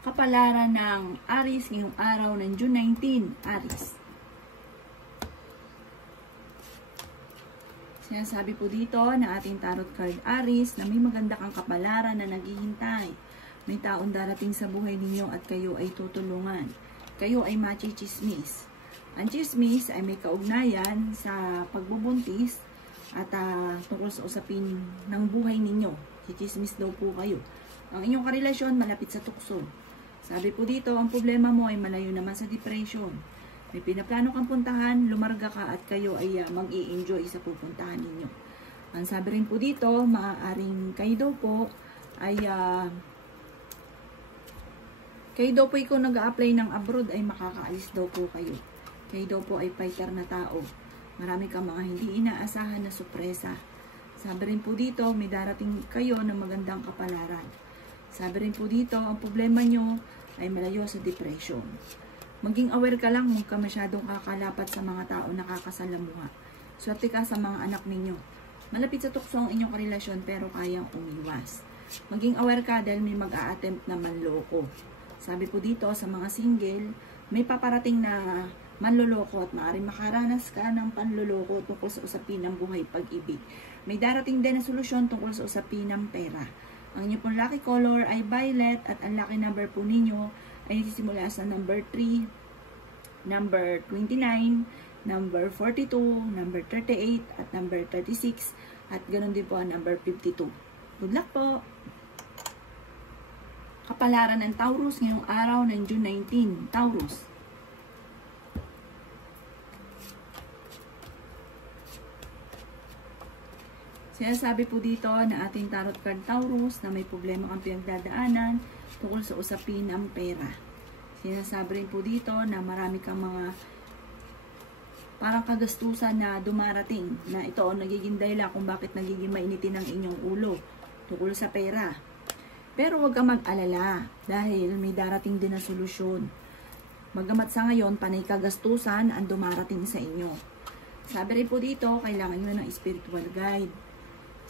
kapalaran ng Aries ngayong araw ng June 19, Aries. Sinasabi po dito na ating tarot card Aries na may maganda kang kapalaran na naghihintay. May taong darating sa buhay ninyo at kayo ay tutulungan. Kayo ay machichismis. Ang chismis ay may kaugnayan sa pagbubuntis at tungkol sa usapin ng buhay ninyo. Chichismis daw po kayo. Ang inyong karelasyon malapit sa tukso. Sabi po dito, ang problema mo ay malayo naman sa depression. May pinaplano kang puntahan, lumarga ka at kayo ay mag-i-enjoy sa pupuntahan ninyo. Ang sabi rin po dito, maaaring kayo daw po ay kung nag-a-apply ng abroad ay makakaalis daw po kayo. Kayo daw po ay fighter na tao. Marami kang mga hindi inaasahan na sorpresa. Sabi rin po dito, may darating kayo ng magandang kapalaran. Sabi rin po dito, ang problema nyo ay malayo sa depression. Maging aware ka lang, huwag ka masyadong kakalapat sa mga tao na kakasalamuha. Swerte ka sa mga anak ninyo. Malapit sa tukso ang inyong karelasyon pero kayang umiwas. Maging aware ka dahil may mag-a-attempt na manloko. Sabi po dito, sa mga single, may paparating na manloloko at maaaring makaranas ka ng panloloko tungkol sa usapin ng buhay pag-ibig. May darating din na solusyon tungkol sa usapin ng pera. Ang inyong pong lucky color ay violet at ang lucky number po ninyo ay nagsisimula sa number 3, number 29, number 42, number 38, at number 36, at ganoon din po ang number 52. Good luck po! Kapalaran ng Taurus ngayong araw ng June 19, Taurus. Sinasabi po dito na ating tarot card Taurus na may problema kang pinagdadaanan tungkol sa usapin ng pera. Sinasabi rin po dito na marami kang mga parang kagastusan na dumarating na ito ang nagiging dahilan kung bakit nagiging mainitin ang inyong ulo tungkol sa pera. Pero huwag kang mag-alala dahil may darating din na solusyon. Bagamat sa ngayon, panay kagastusan ang dumarating sa inyo. Sabi rin po dito, kailangan nyo ng spiritual guide.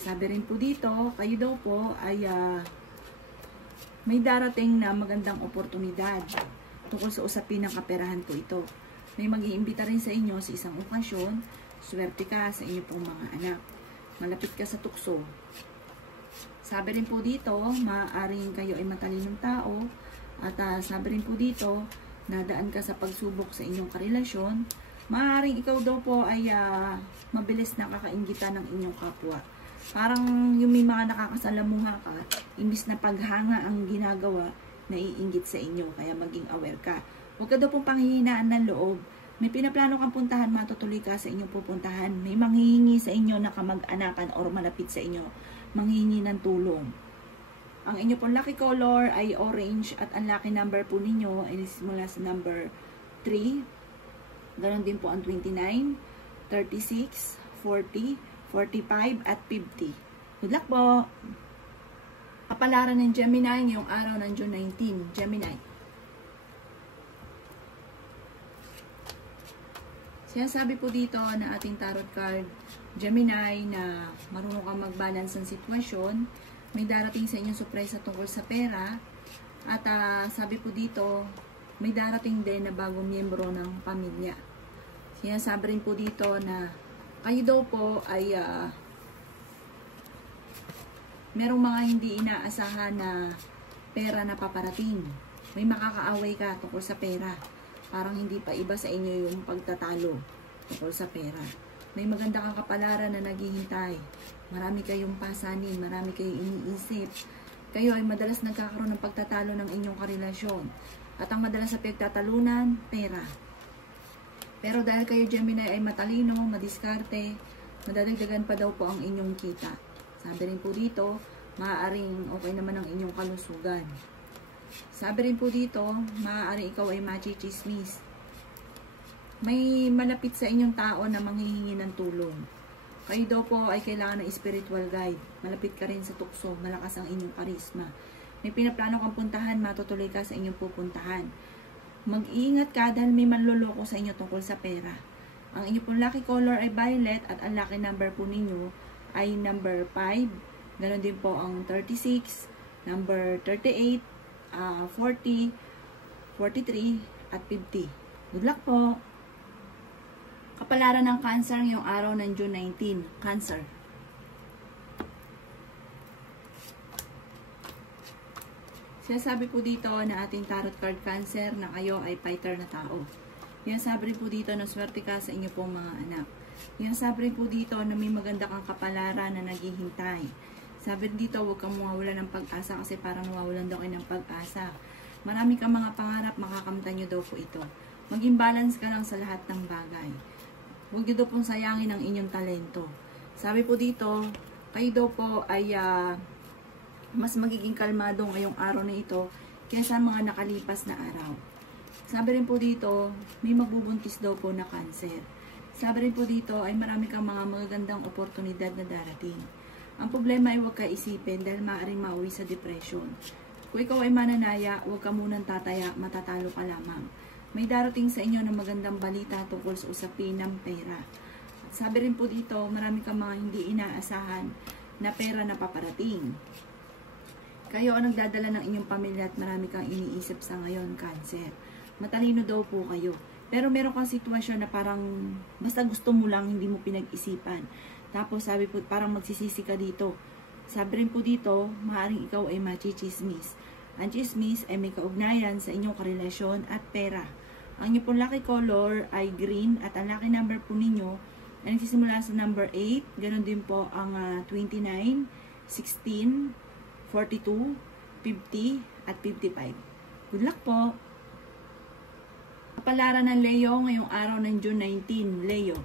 Sabi rin po dito, kayo daw po ay may darating na magandang oportunidad tungkol sa usapin ng kaperahan po ito. May mag-iimbita rin sa inyo sa isang okasyon, swerte ka sa inyo pong mga anak. Malapit ka sa tukso. Sabi rin po dito, maaaring kayo ay matalinong tao at sabi rin po dito, nadaan ka sa pagsubok sa inyong karelasyon. Maaaring ikaw daw po ay mabilis na kakaingitan ng inyong kapwa. Parang yung may mga nakakasalamuha ka, imbis na paghanga ang ginagawa, naiinggit sa inyo, kaya maging aware ka. Huwag ka daw pong panghihinaan ng loob. May pinaplano kang puntahan, matutuloy ka sa inyong pupuntahan. May manghihingi sa inyo na kamag-anakan or malapit sa inyo, manghihingi ng tulong. Ang inyo pong lucky color ay orange at ang lucky number po ninyo ay simula sa number 3. Ganon din po ang 29, 36, 40, 45 at 50. Good luck po! Kapalaran ng Gemini ngayong araw ng June 19. Gemini. Sinasabi po dito na ating tarot card Gemini na marunong kang mag-balance ng sitwasyon. May darating sa inyong surprise tungkol sa pera. At sabi po dito, may darating din na bagong miyembro ng pamilya. Sinasabi rin po dito na kayo daw po ay merong mga hindi inaasahan na pera na paparating. May makakaaway ka tungkol sa pera. Parang hindi pa iba sa inyo yung pagtatalo tungkol sa pera. May maganda kang kapalaran na naghihintay. Marami kayong pasanin, marami kayong iniisip. Kayo ay madalas nagkakaroon ng pagtatalo ng inyong karelasyon. At ang madalas sa pagtatalunan, pera. Pero dahil kayo Gemini ay matalino, madiskarte, madadagdagan pa daw po ang inyong kita. Sabi rin po dito, maaaring okay naman ang inyong kalusugan. Sabi rin po dito, maaaring ikaw ay machichismis. May malapit sa inyong tao na manghihingi ng tulong. Kayo daw po ay kailangan ng spiritual guide. Malapit ka rin sa tukso, malakas ang inyong karisma. May pinaplano kang puntahan, matutuloy ka sa inyong pupuntahan. Mag-iingat ka dahil may manloloko sa inyo tungkol sa pera. Ang inyo pong lucky color ay violet at ang lucky number po ninyo ay number 5. Ganon din po ang 36, number 38, 40, 43, at 50. Good luck po! Kapalaran ng Cancer ngayong araw ng June 19. Cancer. Sinasabi po dito na ating tarot card Cancer na kayo ay fighter na tao. Sinasabi rin po dito na swerte ka sa inyo pong mga anak. Sinasabi rin po dito na may maganda kang kapalaran na naghihintay. Sabi rin dito, huwag kang mawawalan ng pag-asa kasi parang nawawalan daw kayo ng pag-asa. Marami kang mga pangarap, makakamtan nyo daw po ito. Maging balance ka lang sa lahat ng bagay. Huwag nyo daw pong sayangin ang inyong talento. Sabi po dito, kayo daw po ay mas magiging kalmado ngayong araw na ito kaysa mga nakalipas na araw. Sabi rin po dito, may magbubuntis daw po na Cancer. Sabi rin po dito ay marami kang mga magagandang oportunidad na darating. Ang problema ay huwag ka isipin dahil maaaring mauwi sa depression. Kung ikaw ay mananaya, huwag ka munang tataya, matatalo ka lamang. May darating sa inyo na magandang balita tungkol sa usapin ng pera. At sabi rin po dito, marami kang mga hindi inaasahan na pera na paparating. Kayo ang nagdadala ng inyong pamilya at marami kang iniisip sa ngayon, Cancer. Matalino daw po kayo. Pero meron kang sitwasyon na parang basta gusto mo lang, hindi mo pinag-isipan. Tapos sabi po, parang magsisisi ka dito. Sabi rin po dito, maaaring ikaw ay machichismis. Ang chismis ay may kaugnayan sa inyong karelasyon at pera. Ang inyong pong lucky color ay green at ang lucky number po ninyo ay nagsisimula sa number 8. Ganon din po ang 29, 16, 42, 50, at 55. Good luck po! Kapalaran ng Leo ngayong araw ng June 19. Leo.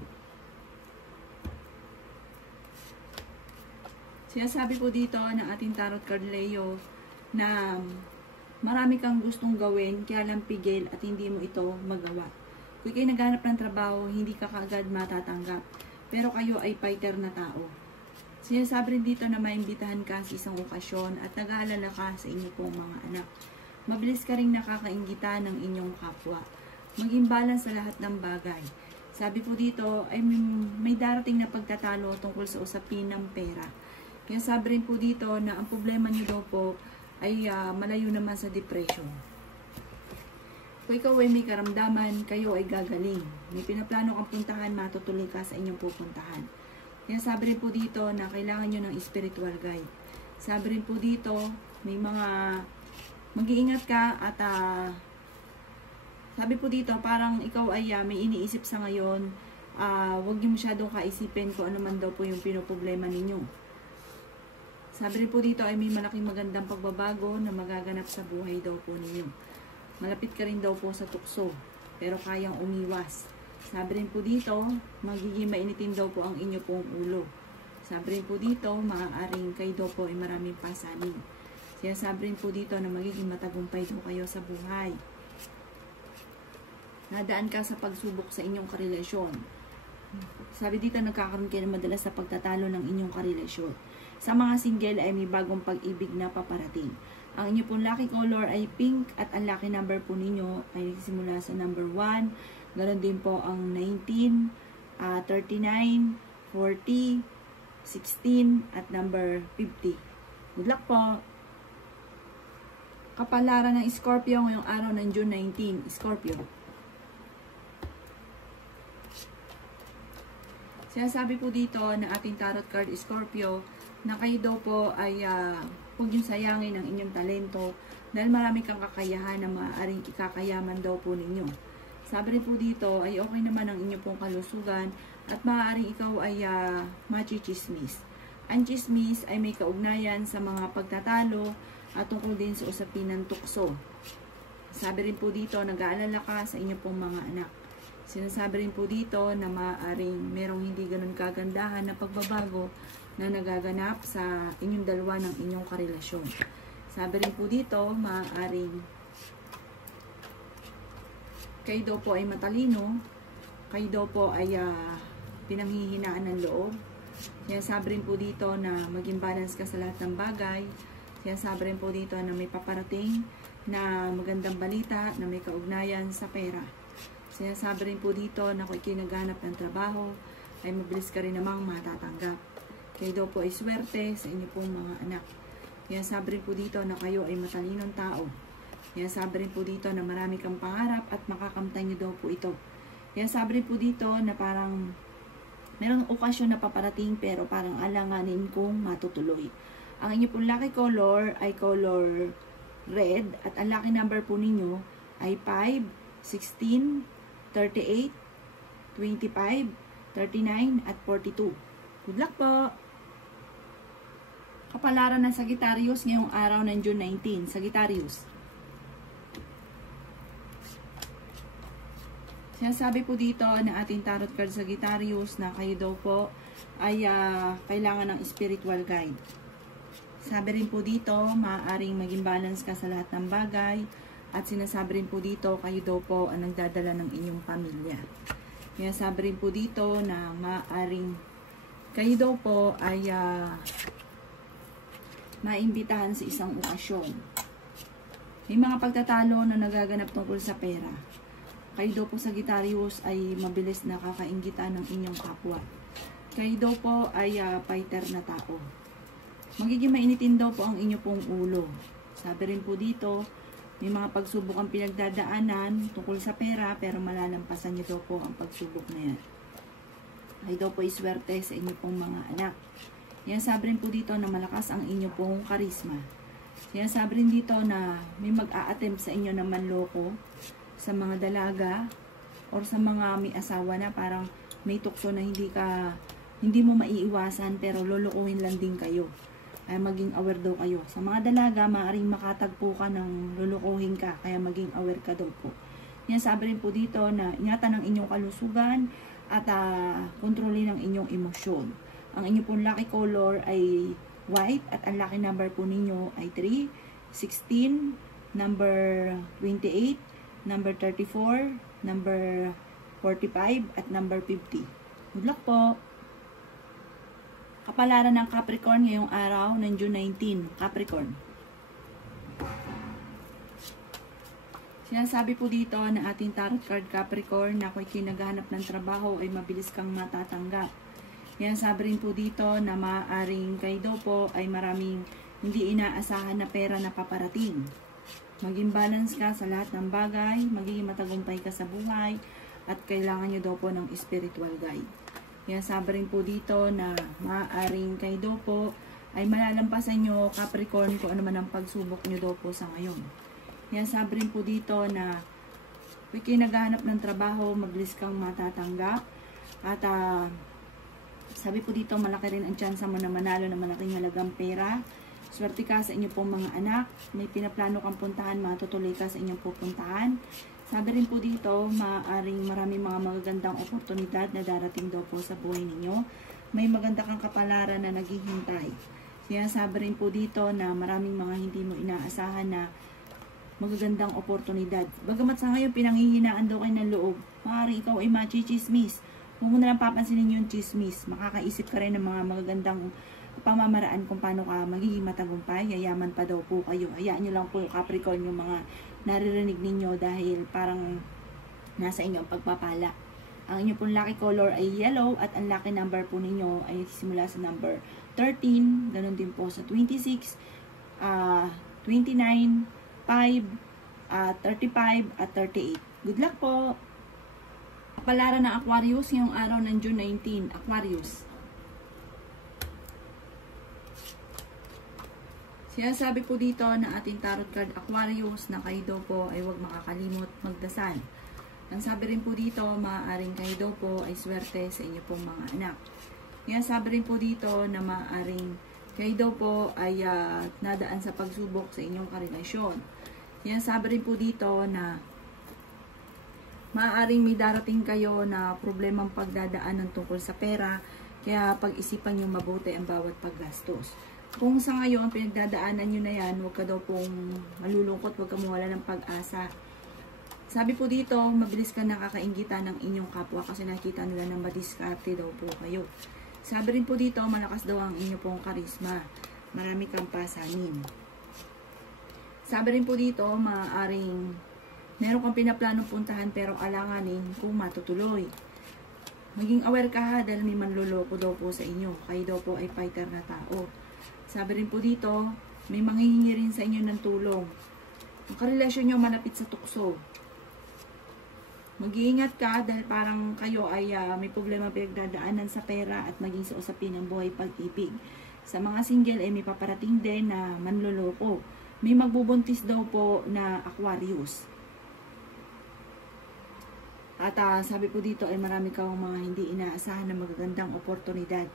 Sinasabi po dito ng ating tarot card Leo na marami kang gustong gawin, kaya lang pigil at hindi mo ito magawa. Kung kayo naghanap ng trabaho, hindi ka kaagad matatanggap. Pero kayo ay fighter na tao. Sinasabi rin dito na maimbitahan ka sa isang okasyon at nag-aalala ka sa inyo pong mga anak. Mabilis ka rin nakakaingita ng inyong kapwa. Maging balance sa lahat ng bagay. Sabi po dito ay may darating na pagtatalo tungkol sa usapin ng pera. Kaya sabi rin po dito na ang problema niyo daw po ay malayo naman sa depression. Kung ikaw ay may karamdaman, kayo ay gagaling. May pinaplano kang puntahan, matutuloy ka sa inyong pupuntahan. Kaya sabi rin po dito na kailangan nyo ng spiritual guide. Sabi rin po dito, may mga mag-iingat ka at sabi po dito, parang ikaw ay may iniisip sa ngayon, huwag nyo masyadong kaisipin kung ano man daw po yung pinoproblema ninyo. Sabi rin po dito ay may malaking magandang pagbabago na magaganap sa buhay daw po ninyo. Malapit ka rin daw po sa tukso, pero kayang umiwas. Sabi rin po dito, magiging mainitin daw po ang inyo pong ulo. Sabi rin po dito, maaaring kayo daw po ay maraming pasanin. Sabi rin po dito na magiging matagumpay daw kayo sa buhay. Nadaan ka sa pagsubok sa inyong karelasyon. Sabi dito, nagkakaroon kayo madalas sa pagtatalo ng inyong karelasyon. Sa mga single ay may bagong pag-ibig na paparating. Ang inyo pong lucky color ay pink at ang lucky number po ninyo ay nagsimula sa number 1. Ganon din po ang 19, 39, 40, 16 at number 50. Good luck po! Kapalaran ng Scorpio ngayong araw ng June 19. Scorpio. Sinasabi po dito na ating tarot card Scorpio na kayo daw po ay huwag yung sayangin ang inyong talento dahil marami kang kakayahan na maaaring ikakayaman daw po ninyo. Sabi rin po dito ay okay naman ang inyong pong kalusugan at maaaring ikaw ay machichismis. Ang chismis ay may kaugnayan sa mga pagtatalo at tungkol din sa usapin ng tukso. Sabi rin po dito, nag-aalala ka sa inyong pong mga anak. Sinasabi rin po dito na maaaring merong hindi ganun kagandahan na pagbabago na nagaganap sa inyong dalawa ng inyong karelasyon. Sabi rin po dito, maaaring kayo daw po ay matalino, kayo daw po ay pinanghihinaan ng loob. Kaya sabi rin po dito na maging balance ka sa lahat ng bagay. Kaya sabi rin po dito na may paparating na magandang balita na may kaugnayan sa pera. Sinasabi rin po dito na kung ikay naghanap ng trabaho, ay mabilis ka rin namang matatanggap. Kayo daw po ay swerte sa inyo pong mga anak. Kaya sabi rin po dito na kayo ay matalinong tao. Yan, sabi rin po dito na marami kang pangarap at makakamtan nyo daw po ito. Yan, sabi rin po dito na parang merong okasyon na paparating pero parang alanganin kung matutuloy. Ang inyo pong lucky color ay color red at ang lucky number po ninyo ay 5, 16, 38, 25, 39 at 42. Good luck po! Kapalaran ng Sagittarius ngayong araw ng June 19. Sagittarius. Sinasabi po dito na ating tarot card Sagittarius na kayo daw po ay kailangan ng spiritual guide. Sabi rin po dito, maaaring maging balance ka sa lahat ng bagay at sinasabi rin po dito, kayo daw po ang nagdadala ng inyong pamilya. Sinasabi rin po dito na maaaring kayo daw po ay maimbitahan sa isang okasyon. May mga pagtatalo na nagaganap tungkol sa pera. Kayo daw po Sagittarius ay mabilis na kakainggitan ng inyong kapwa. Kayo daw po ay fighter na tao. Magiging mainitin daw po ang inyo pong ulo. Sabi rin po dito, may mga pagsubok ang pinagdadaanan tungkol sa pera pero malalampasan niyo daw po ang pagsubok na yan. Kayo daw po ay swerte sa inyo pong mga anak. Yan, sabi rin po dito na malakas ang inyo pong karisma. Yan, sabi rin dito na may mag-a-attempt sa inyo na manloko sa mga dalaga or sa mga may asawa na parang may tukso na hindi mo maiiwasan pero lulukuhin lang din kayo. Ay maging aware daw kayo. Sa mga dalaga, maaaring makatagpo ka ng lulukuhin ka kaya maging aware ka daw po. Yan, sabi rin po dito na ingatan ang inyong kalusugan at kontrolin ang inyong emosyon. Ang inyong pong lucky color ay white at ang lucky number po ninyo ay 3, 16, number 28, number 34, number 45, at number 50. Good luck po! Kapalaran ng Capricorn ngayong araw ng June 19. Capricorn. Sinasabi po dito na ating tarot card Capricorn na kung kinaghanap ng trabaho ay mabilis kang matatanggap. Yan, sabi rin po dito na maaaring kayo daw po ay maraming hindi inaasahan na pera na paparating. Maging balance ka sa lahat ng bagay, magiging matagumpay ka sa buhay, at kailangan nyo daw po ng spiritual guide. Yan, sabi rin po dito na maaaring kayo daw po ay malalampasan nyo Capricorn kung ano man ang pagsubok nyo daw po sa ngayon. Yan, sabi rin po dito na kung kinaghanap ng trabaho, mabilis kang matatanggap, at sabi po dito, malaki rin ang tsansa mo na manalo ng malaking halagang pera. Swerte ka sa inyong pong mga anak. May pinaplano kang puntahan, matutuloy ka sa inyong pupuntahan. Sabi rin po dito, maaaring maraming mga magagandang oportunidad na darating daw po sa buhay ninyo. May maganda kang kapalaran na naghihintay. Kaya sabi rin po dito na maraming mga hindi mo inaasahan na magagandang oportunidad. Bagamat sa ngayon, pinanghihinaan daw kayo ng loob. Maaaring ikaw ay machichismis. Huwag mo na lang papansinin yung chismis. Makakaisip ka rin ng mga magagandang pamamaraan kung paano ka magiging matagumpay. Yayaman pa daw po kayo. Hayaan nyo lang po Capricorn yung mga naririnig ninyo dahil parang nasa inyo ang pagpapala. Ang inyo pong lucky color ay yellow at ang lucky number po ninyo ay simula sa number 13. Ganon din po sa 26, 29, 5, 35 at 38. Good luck po! Kapalaran ng Aquarius ngayong araw ng June 19. Aquarius. Sinasabi po dito na ating tarot card Aquarius na kayo daw po ay huwag makakalimot magdasal. Ang sabi rin po dito, maaaring kayo daw po ay swerte sa inyo pong mga anak. Yan, sabi rin po dito na maaaring kayo daw po ay nadaan sa pagsubok sa inyong karelasyon. Yan, sabi rin po dito na maaaring may darating kayo na problemang pagdadaanan tungkol sa pera, kaya pag-isipan nyo mabuti ang bawat paggastos. Kung sa ngayon, pinagdadaanan nyo na yan, huwag ka daw pong malulungkot, huwag ka mawala ng pag-asa. Sabi po dito, mabilis ka nakakainggitan ng inyong kapwa kasi nakita nila na madiskarte daw po kayo. Sabi rin po dito, malakas daw ang inyong pong karisma. Marami kang pasanin. Sabi rin po dito, maaaring meron kang pinaplanong puntahan pero alanganin kung matutuloy. Maging aware ka ha dahil may manloloko daw po sa inyo. Kayo daw po ay fighter na tao. Sabi rin po dito, may manghihingi rin sa inyo ng tulong. Ang karelasyon nyo malapit sa tukso. Mag-iingat ka dahil parang kayo ay may problema pinagdadaanan sa pera at maging sa usapin ng buhay pag-ibig. Sa mga single ay may paparating din na manloloko. May magbubuntis daw po na Aquarius. At sabi po dito ay marami kang mga hindi inaasahan na magagandang oportunidad.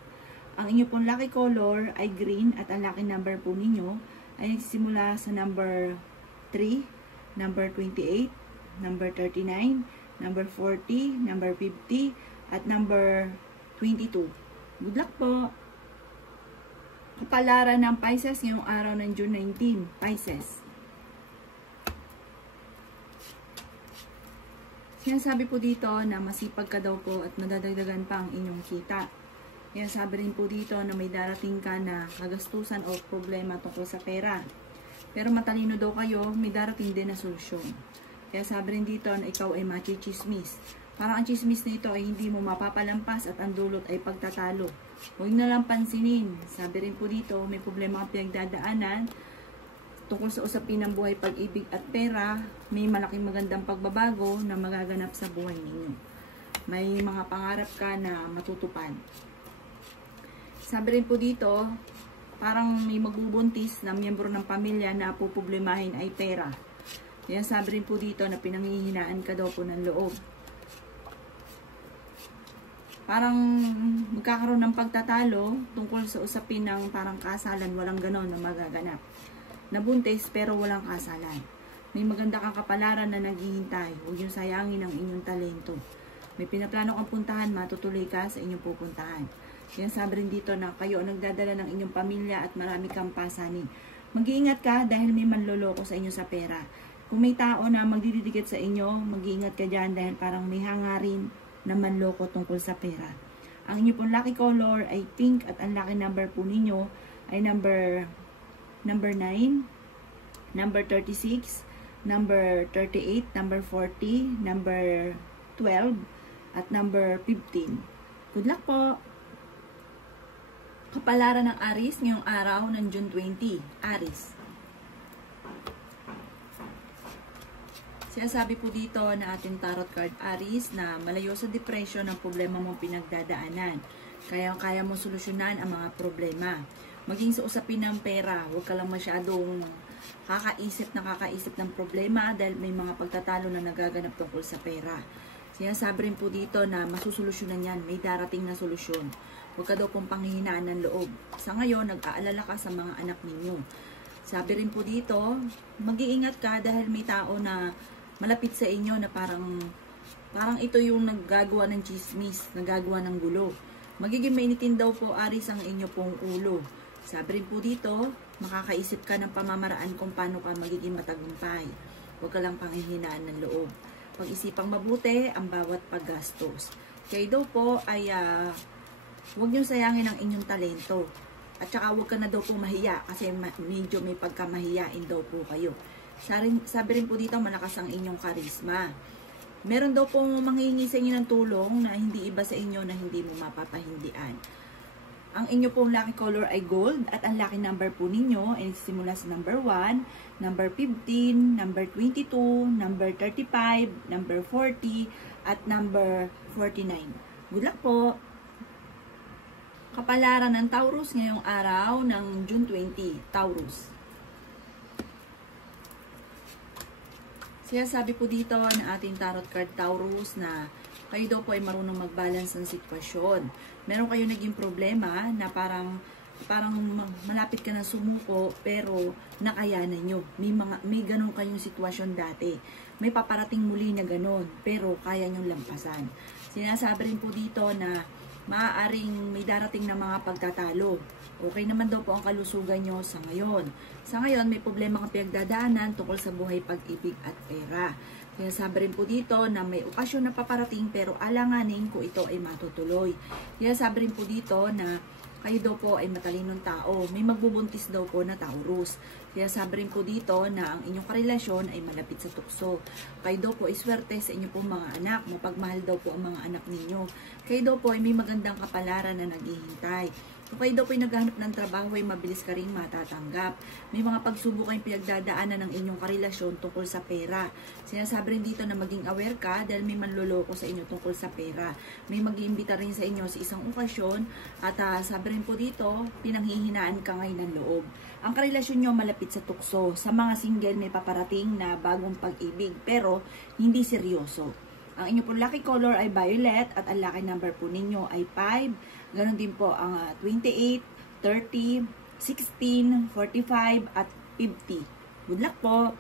Ang inyo pong lucky color ay green at ang lucky number po ninyo ay nagsisimula sa number 3, number 28, number 39, number 40, number 50, at number 22. Good luck po! Kapalaran ng Pisces ngayong araw ng June 19, Pisces. Sinasabi po dito na masipag ka daw po at madadagdagan pa ang inyong kita. Sinasabi rin po dito na may darating ka na kagastusan o problema tungkol sa pera. Pero matalino daw kayo, may darating din na solusyon. Kaya sabi rin dito na ikaw ay machichismis. Parang ang chismis nito ay hindi mo mapapalampas at ang dulot ay pagtatalo. Huwag na lang pansinin. Sabi rin po dito, may problema ang pinagdadaanan tungkol sa usapin ng buhay, pag-ibig at pera. May malaking magandang pagbabago na magaganap sa buhay ninyo. May mga pangarap ka na matutupad. Sabi rin po dito, parang may magbubuntis na miyembro ng pamilya na puproblemahin ay pera. Kaya sabi rin po dito na pinanghihinaan ka daw po ng loob. Parang magkakaroon ng pagtatalo tungkol sa usapin ng parang kasalan, walang ganon na magaganap. Nabuntis pero walang kasalan. May maganda kang kapalaran na naghihintay. Huwag yung sayangin ang inyong talento. May pinaplano kang puntahan, matutuloy ka sa inyong pupuntahan. Kaya sabi rin dito na kayo ang nagdadala ng inyong pamilya at marami kang pasanin. Mag-iingat ka dahil may manloloko sa inyo sa pera. Kung may tao na magdidikit sa inyo, mag-iingat ka dyan dahil parang may hangarin na manloko tungkol sa pera. Ang inyo pong lucky color ay pink at ang lucky number po ninyo ay number 9, number 36, number 38, number 40, number 12, at number 15. Good luck po! Kapalaran ng Aries ngayong araw ng June 20. Aries. Sinasabi po dito na ating tarot card Aries na malayo sa depression ang problema mong pinagdadaanan. Kaya mo solusyonan ang mga problema. Maging sa usapin ng pera, huwag ka lang masyadong kakaisip ng problema dahil may mga pagtatalo na nagaganap tungkol sa pera. Sinasabi rin po dito na masusolusyonan yan, may darating na solusyon. Huwag ka daw pong panghihinaan ng loob. Sa ngayon, nag-aalala ka sa mga anak ninyo. Sabi rin po dito, mag-iingat ka dahil may tao na malapit sa inyo na parang ito yung naggagawa ng chismis, naggagawa ng gulo. Magiging mainitin daw po Aries ang inyo pong ulo. Sabi rin po dito, makakaisip ka ng pamamaraan kung paano ka magiging matagumpay. Huwag ka lang panghihinaan ng loob. Pag-isipang mabuti ang bawat paggastos. Kayo daw po ay huwag niyong sayangin ang inyong talento. At saka huwag ka na daw po mahiya kasi medyo may pagkamahiyain daw po kayo. Sabi rin po dito, malakas ang inyong karisma. Meron daw pong manghihingi sa inyo ng tulong na hindi iba sa inyo na hindi mo mapapahindian. Ang inyo pong lucky color ay gold at ang lucky number po ninyo ay nagsisimula sa number 1, number 15, number 22, number 35, number 40, at number 49. Good luck po! Kapalaran ng Taurus ngayong araw ng June 20, Taurus. Sinasabi po dito na ating tarot card Taurus na kayo daw po ay marunong mag-balance ng sitwasyon. Meron kayo naging problema na parang malapit ka na sumuko pero nakayanan nyo. May ganun kayong sitwasyon dati. May paparating muli na ganun pero kaya nyong lampasan. Sinasabi rin po dito na maaaring may darating na mga pagtatalo. Okay naman daw po ang kalusugan nyo sa ngayon. Sa ngayon, may problema kang pinagdadaanan tungkol sa buhay, pag-ibig at pera. Kaya sabi rin po dito na may okasyon na paparating pero alanganin kung ito ay matutuloy. Kaya sabi rin po dito na kayo daw po ay matalinong tao. May magbubuntis daw po na Taurus. Kaya sabi rin po dito na ang inyong karelasyon ay malapit sa tukso. Kayo daw po ay swerte sa inyong pong mga anak. Mapagmahal daw po ang mga anak ninyo. Kayo daw po ay may magandang kapalaran na naghihintay. Kung kayo daw po ay naghahanap ng trabaho ay mabilis ka rin matatanggap. May mga pagsubok kayong pinagdadaanan ng inyong karelasyon tungkol sa pera. Sinasabi rin dito na maging aware ka dahil may manloloko sa inyo tungkol sa pera. May mag-iimbita rin sa inyo sa isang okasyon at sabi rin po dito, pinanghihinaan ka ngayon ng loob. Ang karelasyon nyo malapit sa tukso. Sa mga single may paparating na bagong pag-ibig pero hindi seryoso. Ang inyo po lucky color ay violet at ang lucky number po ninyo ay 5. Ganon din po ang 28, 30, 16, 45 at 50. Good luck po!